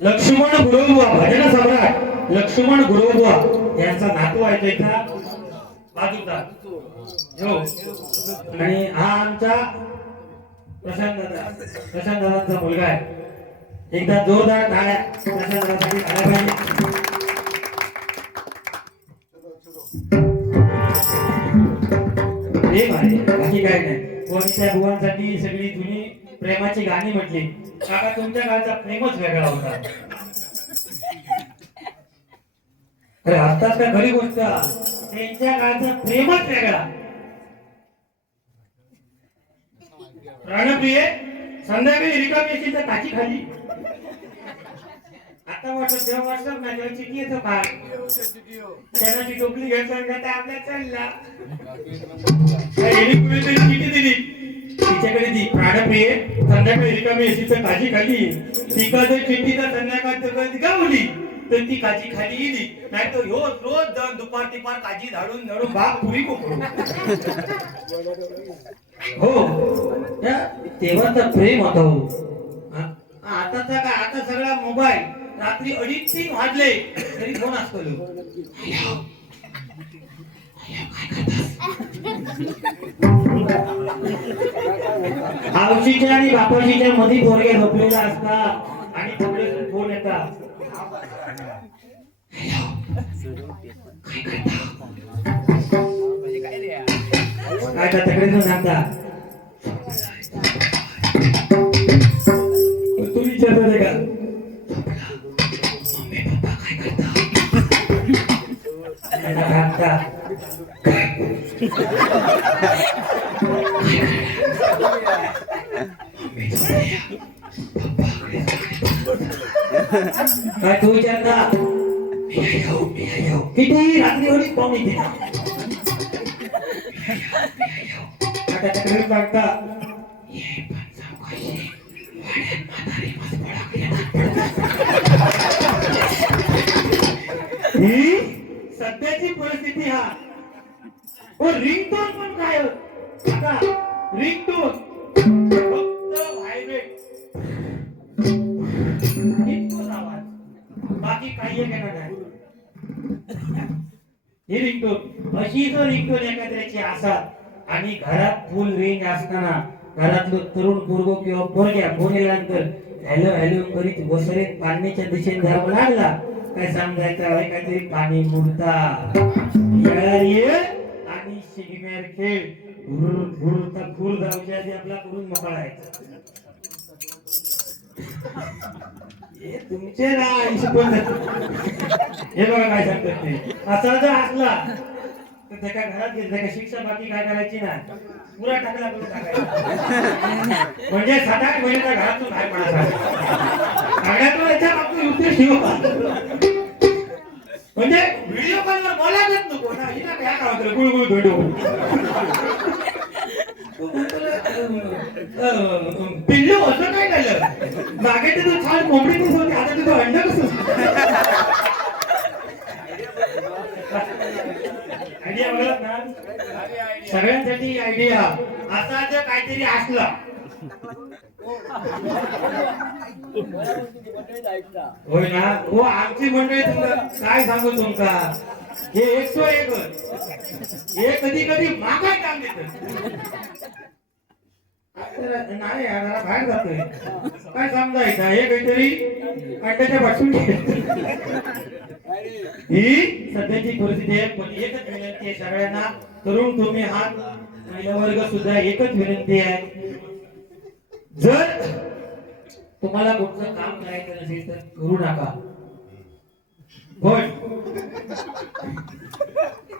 लक्ष्मण गुरुबुवा भजन सम्राट लक्ष्मण गुरुबुवा यांचा नातू आहे इथला बाजूचा. आणि हा आमचा प्रशांत दादांचा मुलगा आहे. एकदा जोरदार टाळ्या प्रशांत दादासाठी झाल्या पाहिजे. प्रेम आहे बाकी काय नाही. कोणत्या बुवांसाठी सगळी जुनी प्रेमाची गाणी म्हटली. काका तुमच्या काळचा प्रेमच वेगळा होता. अरे असतात का खरी गोष्ट. त्यांच्या काळचा प्रेमच वेगळा. प्राणप्रिय संध्याकाळी रिकामी असेल तर काची खाली. आता वाटत जेव्हा वाटत ना जेव्हा चिठी येतो का त्याला ती टोपली घ्यायचं का आपल्या चालला कुणीतरी चिठी दिली तिच्याकडे ती. प्राणप्रिय संध्याकाळी रिकामी असेल तर काची खाली. तिका जर चिठ्ठीचा संध्याकाळ गावली तर ती काची खाली गेली. नाही तर रोज जाऊन दुपार तिपार काजी झाडून झाडून बाप पुरी कोकरू. हो तेव्हाचा प्रेम होता. हो आताचा काय आता सगळा मोबाईल. रात्री 2:30-3 वाजले तरी फोन असतो. आऊशीच्या आणि बापाशीच्या मध्ये पोरगे झोपलेला असतात आणि फोन येतात. काय त्याच्याकडे सांगता तू विचारतो का काय तू विचारता किती रात्री होती पाहुणे तिला त्याच्याकडे सांगता ही सध्याची परिस्थिती. हा रिंगटोन पण काय आता रिंगटोन फक्त व्हायब्रेट इतकोच आवाज बाकी काही नाही. ही रिंगटोन अशी जर रिंगटोन एखाद्याची असतात आणि घरात फुल रेंज असताना घरातलं तरुण पोरगो किंवा पोरग्या फोन केल्यानंतर हॅलो हॅलो करीत वसरीत पाण्याच्या दिशेने जावं लागला काय समजायचं काहीतरी पाणी मुरता आणि शिगम्यार खेळ घुरता घुर जाऊच्या आधी आपला करून मोकळा यायचा. हे तुमचे ना हे बघा काय सांगतात ते. असा जर असला तर त्याच्या घरात घेतलं का शिक्षा बाकी काय करायची ना पुरा टाकला करून टाकायचा. म्हणजे 7-8 महिन्याच्या घरातून बाहेर पडायचा. याच्या बाबतीत उद्देश म्हणजे व्हिडिओ कॉलवर बोलायलाच नको ना. हिला काय करावं गुळगुळ धोंडो पिल्लू असं काय झालं मागे तर तू छान कोंबडी दिसत होती आता तुझं अंड कसं. आयडिया बघा ना सगळ्यांसाठी आयडिया. असा जर काहीतरी असला होय ना. हो आमची मंडळी काय सांगू तुमका हे 101 हे कधी कधी मागाय काम देत नाही बाहेर जातोय काय समजायचं. हे काहीतरी अंड्याच्या पासून ही सध्याची परिस्थिती आहे. पण एकच विनंती आहे सगळ्यांना तरुण तुम्ही हात महिला वर्ग सुद्धा एकच विनंती आहे जर तुम्हाला कुठचं काम करायचं नसेल तर करू नका.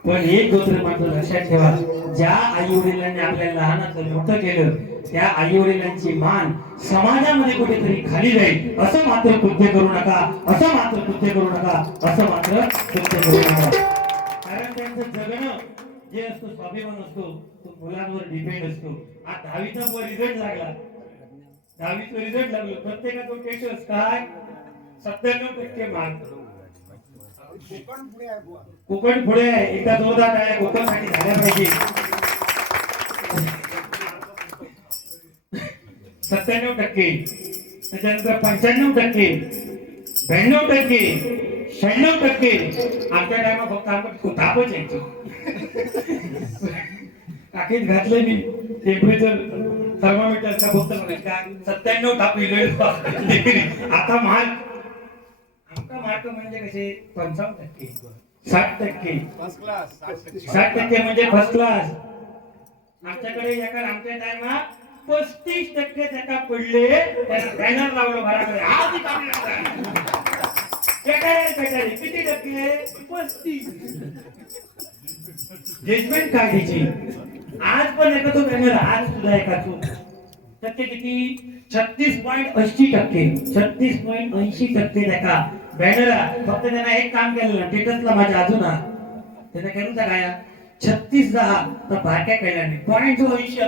पण एक गोष्ट मात्र लक्षात ठेवा ज्या आई वडिलांनी आपल्याला लहानाचं मोठं केलं त्या आई वडिलांची मान समाजामध्ये कुठेतरी खाली जाईल असं मात्र कृत्य करू नका. असं मात्र कृत्य करू नका. असं मात्र कृत्य करू नका. कारण त्यांचं जगणं जे असतो स्वाभिमान असतो तो मुलांवर डिपेंड असतो. आज 10वीचा रिझल्ट लागला 10वीचा रिझल्ट लागलो प्रत्येकाचा टेस्ट काय 97% मार्क. कोकण पुढे आहे. एकदा जोरदार आहे कोकणसाठी झाल्या पाहिजे. 97% त्याच्यानंतर 95% 92% 96%. आमच्या टायमा फक्त आपण तापच यायचो. काकीत घातलं मी टेम्परेचर थर्मामीटरचा बोलतो काय 97 तापली आता माल आमका मार्क म्हणजे कसे 55%, 60%, 60% म्हणजे फर्स्ट क्लास. आमच्याकडे एका आमच्या टाइमात 35% त्याला पडले, त्याला बॅनर लावलं घराकडे आज किती टक्के 35. जजमेंट काय त्याची आज पण एका तो बॅनर आज सुद्धा एका टक्के किती 36.80%, 36.80% त्याका बॅनर. फक्त त्यांना एक काम केलं स्टेटसला माझ्या अजून त्याने केलं काय 36 तर भाट्या केल्या नाही .80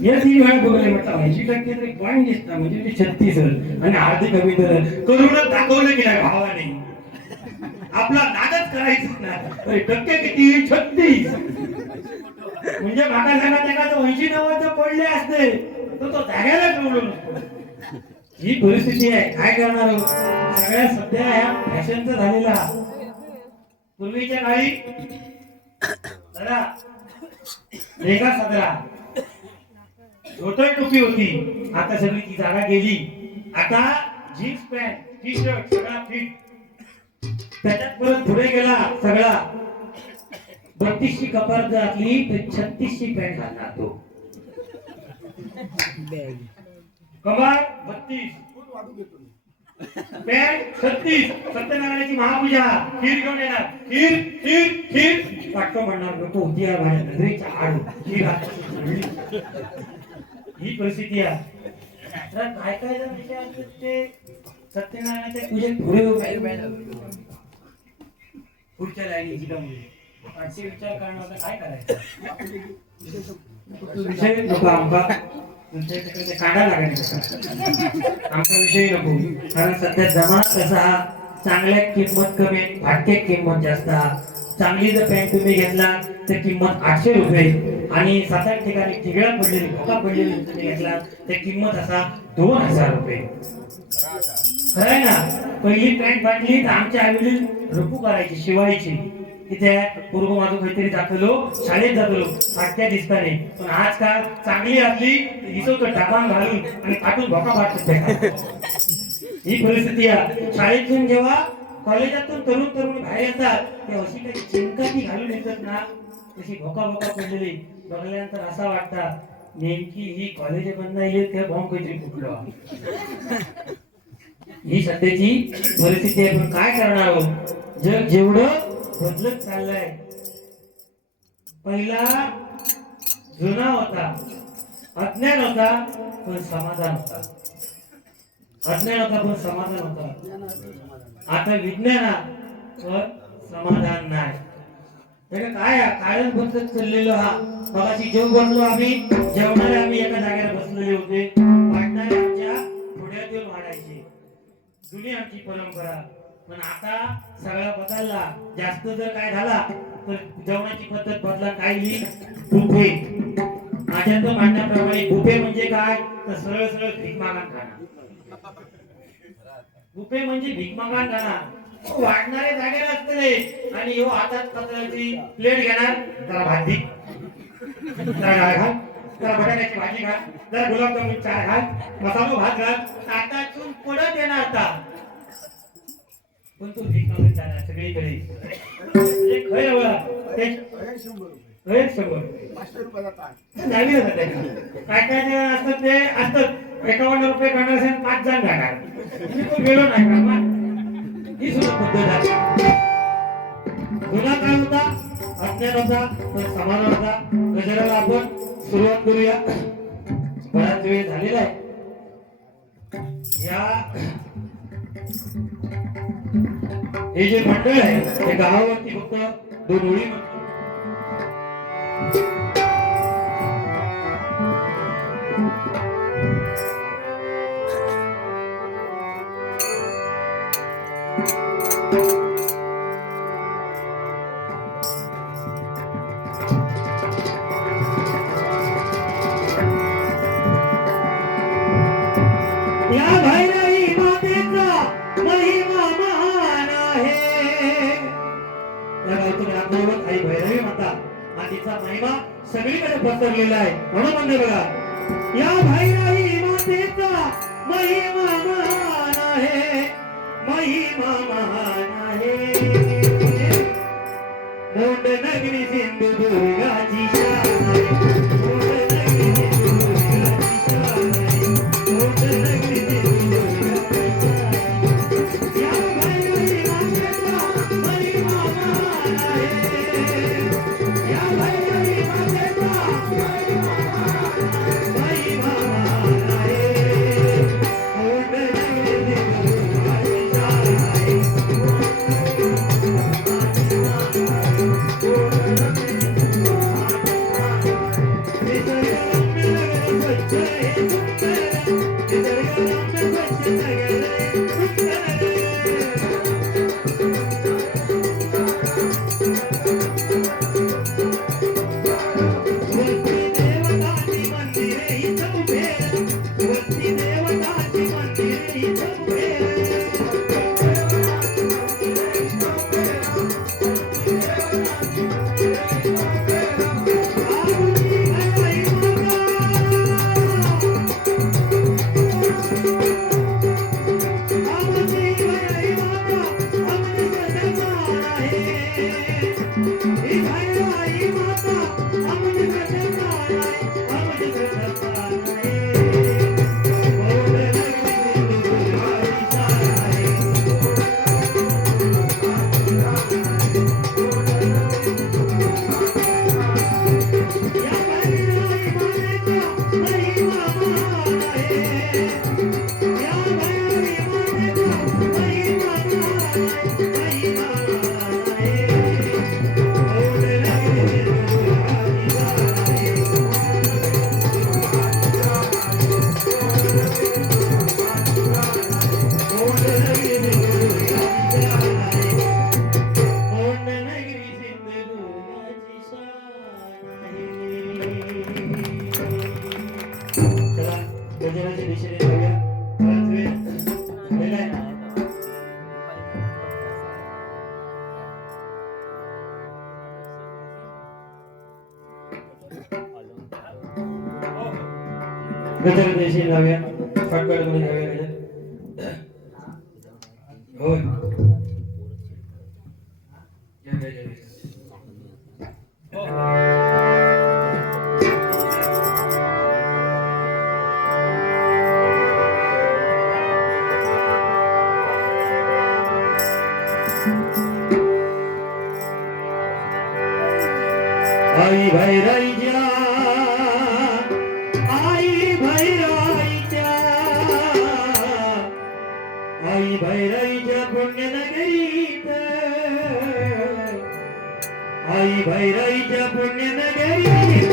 या 3 वेळा बघले म्हटलं 80% तरी पॉईंट दिसता म्हणजे 36 आणि अर्धी कमी करूनच दाखवलं की नाही भावाने आपला नादच करायचं ना. टक्के किती 36 म्हणजे मागा सांगा त्याला 80-90 पडले असते तर तो जाग्याला ठेवलो नसतो. ही परिस्थिती आहे. काय करणार सगळ्या सध्या ह्या फॅशनचा झालेला. पूर्वीच्या काळी जरा रेखा सदरा धोतर टोपी होती, आता सगळी ती जागा गेली. आता जीन्स पॅन्ट टी शर्ट सगळा फिट. त्याच्यात परत पुढे गेला सगळा 32ची कपार घातली तर 36ची पॅन्ट घालणार तो. कमार 32 पॅन्ट 36. सत्यनारायणाची महापूजा खीर घेऊन येणार. खीर खीर खीर वाटतो म्हणणार नको होती यार माझ्या नजरेच्या आड खीर. ही परिस्थिती आहे. काय काय जण ते सत्यनारायणाच्या पूजेत पुढे पुढच्या लाईनी जिल्ह्यामध्ये विचार करणार काय करायचं विषय नको आमका काढा लागायचा आमचा विषय नको. कारण सध्या जमाना कसा चांगल्या किंमत कमी फाटके किंमत जास्त. चांगली जर पॅन्ट तुम्ही घेतला तर किंमत 800 रुपये आणि 7-8 ठिकाणी ठिगळा पडलेली धोका पडलेली तुम्ही घेतला तर किंमत असा 2000 रुपये. खरंय ना. पहिली पॅन्ट फाटली तर आमच्या आईवडील रुपू करायची शिवायची की त्या पूर्व माझं काहीतरी दाखवलो शाळेत जातलो फाटक्या दिसताने. पण आजकाल चांगली असली हिसवतो टाकान घालून आणि काटून भोका पाडतो. ही परिस्थिती आहे. शाळेतून जेव्हा कॉलेजातून तरुण तरुण बाहेर येतात तेव्हा अशी काही चिंकाची घालून येतात ना तशी भोका भोका पडलेली बघल्यानंतर असा वाटतात नेमकी ही कॉलेज बंद येईल त्या बॉम्ब काहीतरी फुटलो. ही सध्याची परिस्थिती आहे. पण काय करणार आहोत जग जेवढं बदलत चाललंय. पहिला जुना होता अज्ञान होता पण समाधान होता. अज्ञान होता पण समाधान होता. आता विज्ञान पण समाधान नाही. काय कारण बदलत चाललेलो हा. मगाशी जेव बनलो आम्ही जेवणारे आम्ही एका जागेला बसलेले होते. वाटणारे आमच्या पुढ्यात येऊन वाढायचे जुनी आमची परंपरा. पण आता सगळा बदलला. जास्त जर काय झाला तर जेवणाची पद्धत बदला. काय बुफे. माझ्या तर म्हणण्याप्रमाणे बुफे म्हणजे काय तर सरळ सरळ भीक मागान खाणं. बुफे म्हणजे भीक मागान खाणं. वाढणारे जागेला असतले आणि ह्यो हातात पत्राची प्लेट घेणार जरा भाजी जरा डाळ घाल जरा बटाट्याची भाजी घाल जरा गुलाबजामुन चार घाल मसालो भात घाल ताटातून पडत येणार. आता पण तो भीक मागून जाणार सगळीकडे. खरं बघा ते 100 काय काय असतात ते असतात 51 रुपये करणार असेल 5 जण घालणार. तो गेलो नाही का ही सुद्धा पद्धत आहे. जुना काय होता अज्ञान होता पण समाधान होता. गजराला आपण सुरुवात करूया. बराच वेळ झालेला आहे. या हे जे मंडळ आहे ते गावावरती फक्त 2 ओळी या भैरवी मातेचा महिमा महान आहे. या गावतून आपल्यावर आई भैरवी माता आणि तिचा महिमा सगळीकडे पसरलेला आहे. म्हणून म्हणते बघा, या भैरवी मातेचा महिमा महान आहे, महिमा महान आहे. मोंड नगरी सिंधुदुर्गाची शान आहे, मोंड नगरी सिंधुदुर्गाची शान आहे, मोंड नगरी सिंधुदुर्गाची शान आहे. या भैरवी मातेचा महिमा महान आहे, या भैरवी मातेचा महिमा महान आहे. मोंड नगरी सिंधुदुर्गाची शान आहे. गजराच्या दिशेने जाऊया. बराच वेळ झालेला आहे. गजराच्या दिशेने जाऊया. फटफट जाऊया. होय. आई भैराईच्या, आई भैराईच्या, आई भैराईच्या पुण्यनगरीत, आई भैराईच्या पुण्यनगरीत.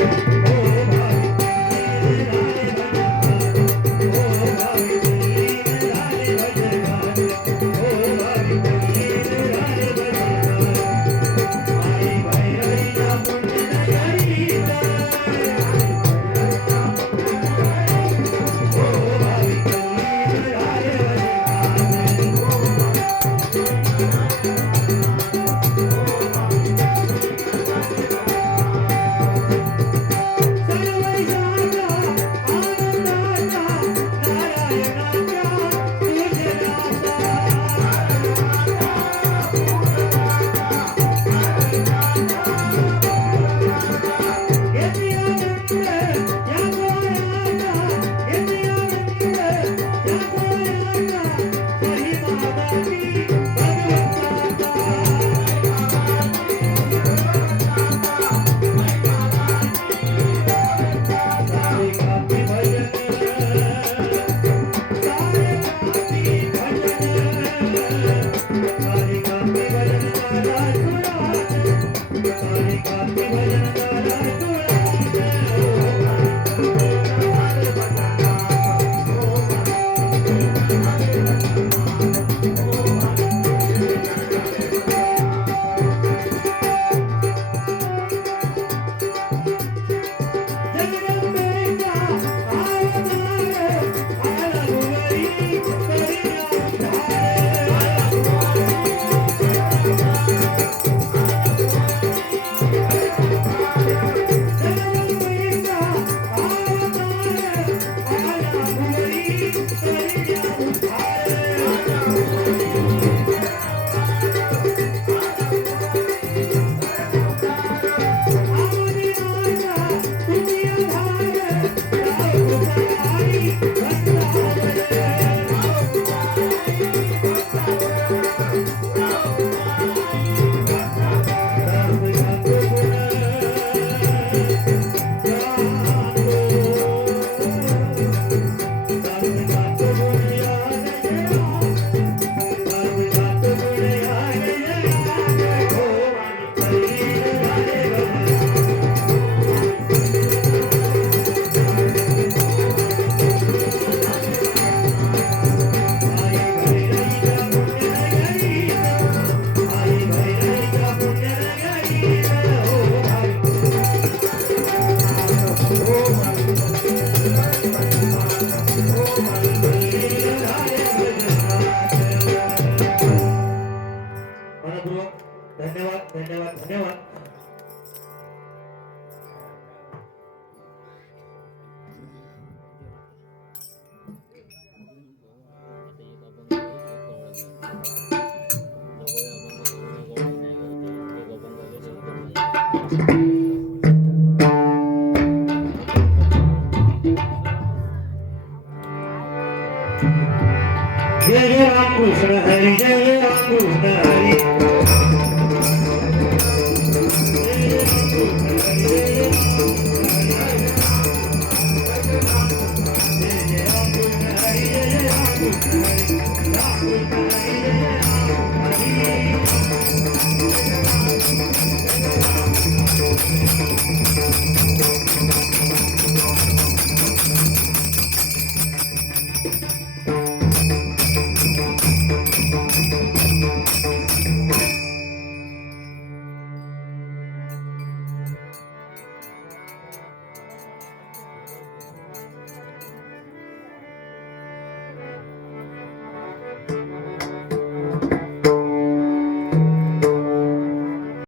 हरी जय राम कृष्ण हरी